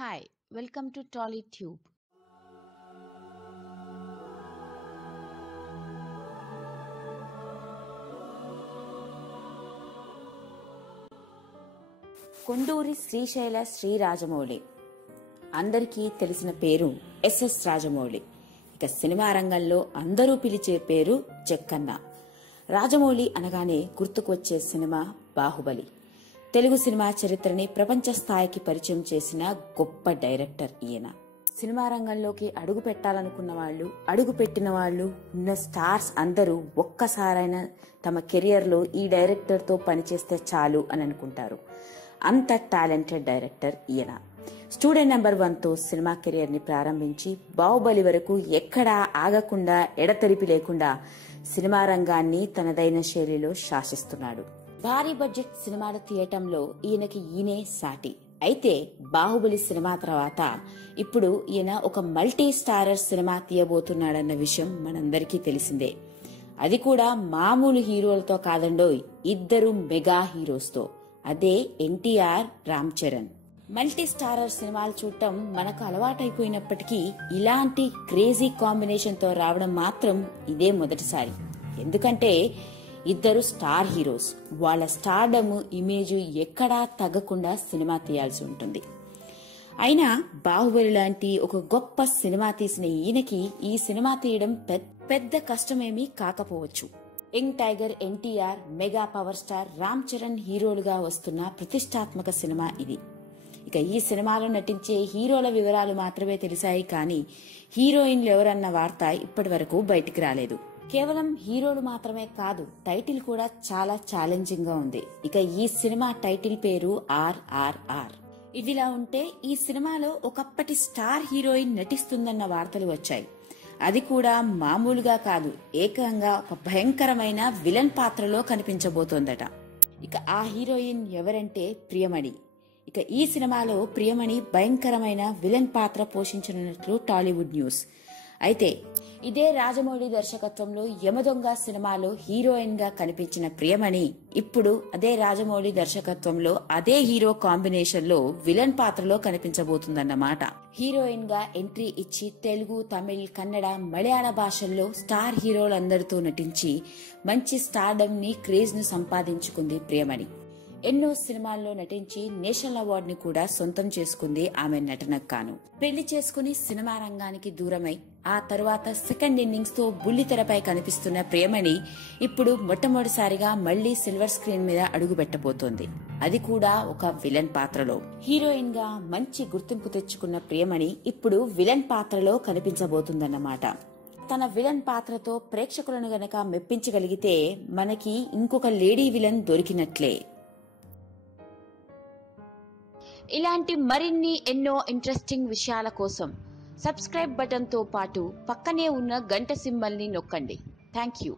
Hi, welcome to TollyTube. Konduri Srisaila శ్రీరాజమౌళి. అందరికీ తెలిసిన పేరు ఎస్ఎస్ రాజమౌళి. ఇక సినిమా రంగంలో అందరూ పిలిచే పేరు జక్కన్న. రాజమౌళి అనగానే గుర్తుకు వచ్చే సినిమా బాహుబలి. తెలుగు సినిమా చరిత్రని ప్రపంచ స్థాయికి పరిచయం చేసిన గొప్ప డైరెక్టర్ ఈయన. సినిమా రంగంలోకి అడుగు పెట్టాలనుకున్న వాళ్ళు అడుగు పెట్టిన వాళ్ళు ఉన్న స్టార్స్ అందరూ ఒక్కసారైనా తమ కెరియర్లో ఈ డైరెక్టర్తో పనిచేస్తే చాలు అని అనుకుంటారు. అంత టాలెంటెడ్ డైరెక్టర్ ఈయన. స్టూడెంట్ నెంబర్ వన్తో సినిమా కెరియర్ని ప్రారంభించి బాహుబలి వరకు ఎక్కడా ఆగకుండా ఎడతెరిపి లేకుండా సినిమా రంగాన్ని తనదైన శైలిలో శాసిస్తున్నాడు. భారీ బడ్జెట్ సినిమాలు తీయటంలో ఈయనకి ఈయనే సాటి. అయితే బాహుబలి సినిమా తర్వాత ఇప్పుడు ఈయన ఒక మల్టీ స్టారర్ సినిమా తీయబోతున్నాడన్న విషయం మనందరికీ తెలిసిందే. అది కూడా మామూలు హీరోలతో కాదండోయ్ ఇద్దరు మెగా హీరోస్తో. అదే NTR Ram Charan. Multi starrer సినిమాలు చూడటం మనకు అలవాటైపోయినప్పటికీ ఇలాంటి క్రేజీ కాంబినేషన్తో రావడం మాత్రం ఇదే మొదటిసారి. ఎందుకంటే ఇద్దరు స్టార్ హీరోస్. వాళ్ళ స్టార్డమ్ ఇమేజ్ ఎక్కడా తగ్గకుండా సినిమా తీయాల్సి ఉంటుంది. అయినా బాహుబలి లాంటి ఒక గొప్ప సినిమా తీసిన ఈయనకి ఈ సినిమా తీయడం పెద్ద కష్టమేమీ కాకపోవచ్చు. Young tiger NTR mega power star Ram Charan హీరోలుగా వస్తున్న ప్రతిష్టాత్మక సినిమా ఇది. ఇక ఈ సినిమాలో నటించే హీరోల వివరాలు మాత్రమే తెలిసాయి కానీ హీరోయిన్లు ఎవరన్న వార్త ఇప్పటి వరకు బయటికి రాలేదు. కేవలం హీరోలు మాత్రమే కాదు టైటిల్ కూడా చాలా ఛాలెంజింగ్గా ఉంది. ఇక ఈ సినిమా టైటిల్ పేరు ఆర్ఆర్ఆర్. ఇదిలా ఉంటే ఈ సినిమాలో ఒకప్పటి స్టార్ హీరోయిన్ నటిస్తుందన్న వార్తలు వచ్చాయి. అది కూడా మామూలుగా కాదు ఏకంగా ఒక భయంకరమైన విలన్ పాత్రలో కనిపించబోతోందట. ఇక ఆ హీరోయిన్ ఎవరంటే ప్రియమణి. ఇక ఈ సినిమాలో ప్రియమణి భయంకరమైన విలన్ పాత్ర పోషించనున్నట్లు టాలీవుడ్ న్యూస్. అయితే ఇదే రాజమౌళి దర్శకత్వంలో యమదొంగ సినిమాలో హీరోయిన్గా కనిపించిన ప్రియమణి ఇప్పుడు అదే రాజమౌళి దర్శకత్వంలో అదే హీరో కాంబినేషన్లో విలన్ పాత్రలో కనిపించబోతుందన్నమాట. హీరోయిన్గా ఎంట్రీ ఇచ్చి తెలుగు తమిళ్ కన్నడ మలయాళ భాషల్లో స్టార్ హీరోలందరితో నటించి మంచి స్టార్డమ్ని క్రేజ్ను సంపాదించుకుంది ప్రియమణి. ఎన్నో సినిమాల్లో నటించి నేషనల్ అవార్డుని కూడా సొంతం చేసుకుంది ఆమె నటనకు కాను. పెళ్ళి చేసుకుని సినిమా రంగానికి దూరమై ఆ తరువాత సెకండ్ ఇన్నింగ్స్తో బుల్లితెరపై కనిపిస్తున్న ప్రేమని ఇప్పుడు మొట్టమొదటిసారిగా మళ్ళీ సిల్వర్ స్క్రీన్ మీద అడుగు పెట్టబోతోంది అది కూడా ఒక విలన్ పాత్రలో. హీరోయిన్గా మంచి గుర్తింపు తెచ్చుకున్న ప్రేమణి ఇప్పుడు విలన్ పాత్రలో కనిపించబోతుందన్నమాట. తన విలన్ పాత్రతో ప్రేక్షకులను గనక మెప్పించగలిగితే మనకి ఇంకొక లేడీ విలన్ దొరికినట్లే. ఇలాంటి మరిన్ని ఎన్నో ఇంట్రెస్టింగ్ విషయాల కోసం సబ్స్క్రైబ్ బటన్తో పాటు పక్కనే ఉన్న గంట సింబల్ని నొక్కండి. Thank you